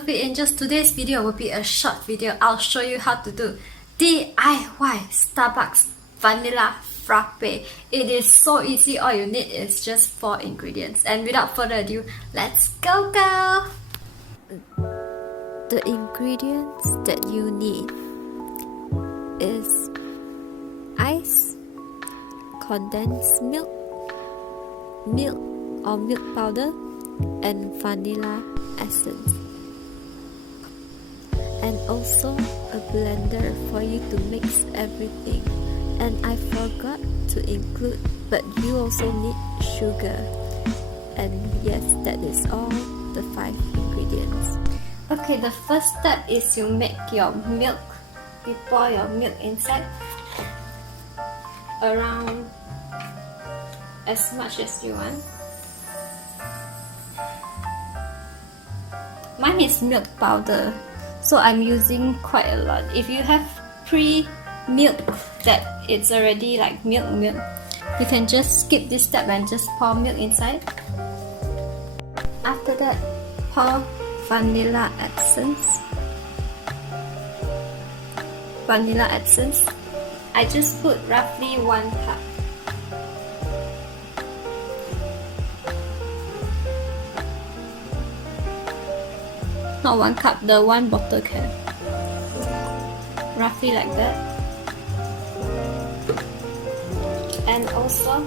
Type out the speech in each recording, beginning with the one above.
Fluffy Angels. Today's video will be a short video. I'll show you how to do DIY Starbucks Vanilla Frappe. It is so easy. All you need is just 4 ingredients. And without further ado, let's go! The ingredients that you need is ice, condensed milk, milk or milk powder, and vanilla essence, and also a blender for you to mix everything. And I forgot to include, but you also need sugar. And yes, that is all the 5 ingredients. Okay, the first step is you make your milk. You pour your milk inside around as much as you want. Mine is milk powder, so I'm using quite a lot. If you have pre-milk that it's already like milk, you can just skip this step and just pour milk inside. After that, pour vanilla essence. I just put roughly 1 cup. Not 1 cup, the 1 bottle can. Roughly like that. And also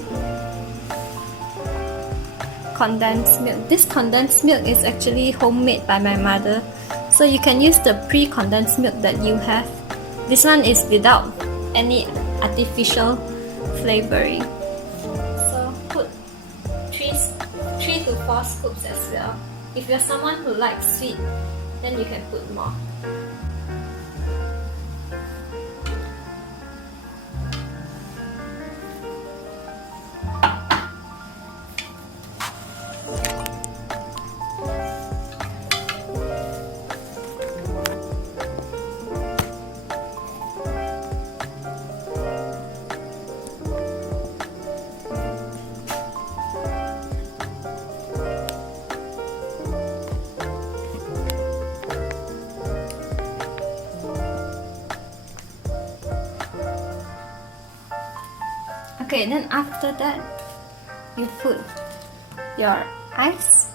condensed milk. This condensed milk is actually homemade by my mother, so you can use the pre-condensed milk that you have. This one is without any artificial flavoring. So put 3 to 4 scoops as well. If you're someone who likes sweet, then you can put more. Okay, then after that, you put your ice.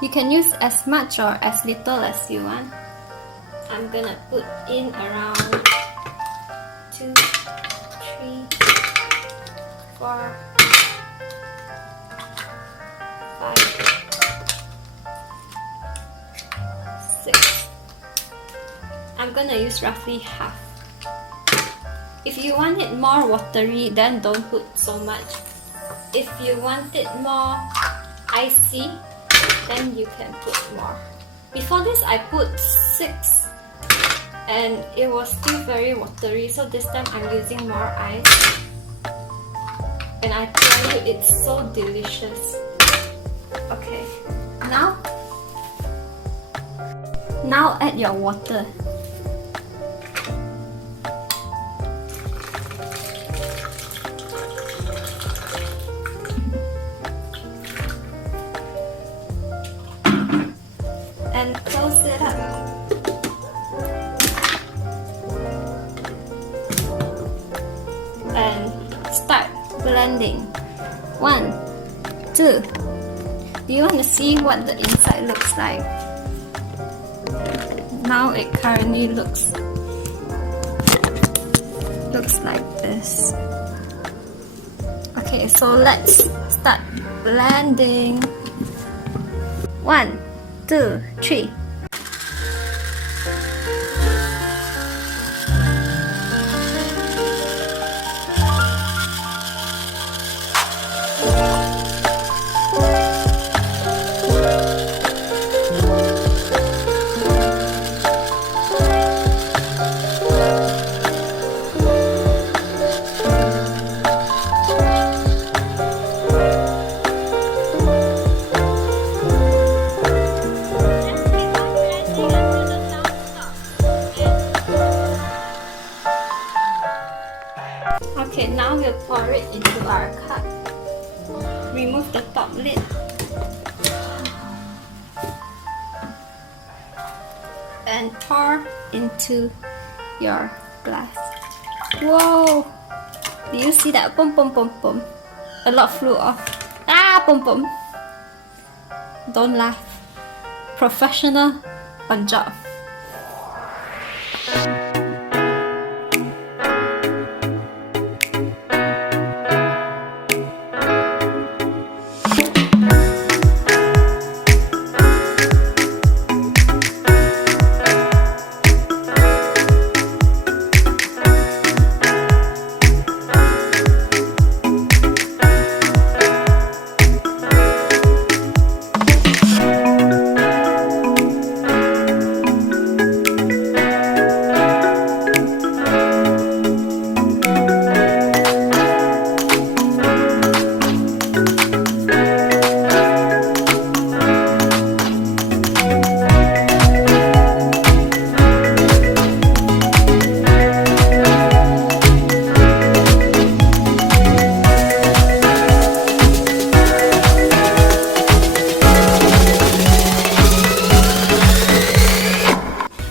You can use as much or as little as you want. I'm gonna put in around 2, 3, 4, 5, 6. I'm gonna use roughly half. If you want it more watery, then don't put so much. If you want it more icy, then you can put more. Before this, I put 6 and it was still very watery, so this time I'm using more ice. And I tell you, it's so delicious. Okay, now add your water. And close it up. And start blending. 1, 2. Do you want to see what the inside looks like? Now it currently looks like this. Okay, so let's start blending. 1, 2, 3. Okay, now we'll pour it into our cup. Remove the top lid. and pour into your glass. Whoa! Do you see that? Boom, boom, boom, boom. A lot flew off. Ah, boom, boom. Don't laugh. Professional Punjab.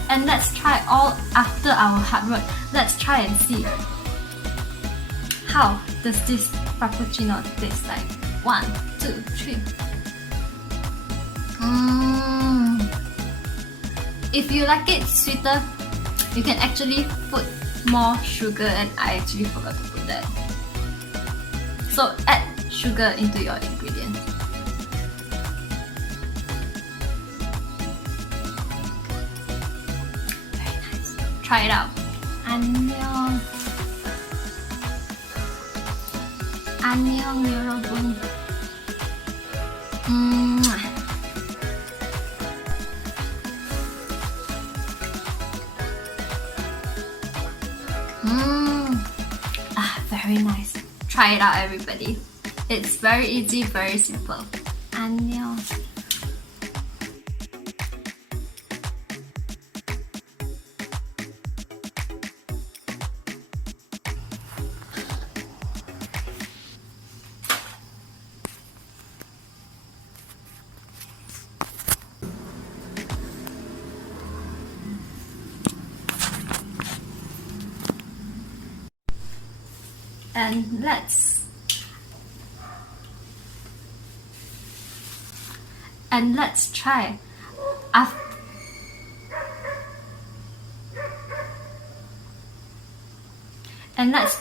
And let's try all after our hard work. Let's try and see how does this frappuccino taste like. 1, 2, 3. If you like it sweeter, you can actually put more sugar, and I actually forgot to put that. So add sugar into your ingredients. Try it out. 안녕. 안녕 여러분. Very nice. Try it out, everybody. It's very easy, very simple. 안녕. And let's try and let's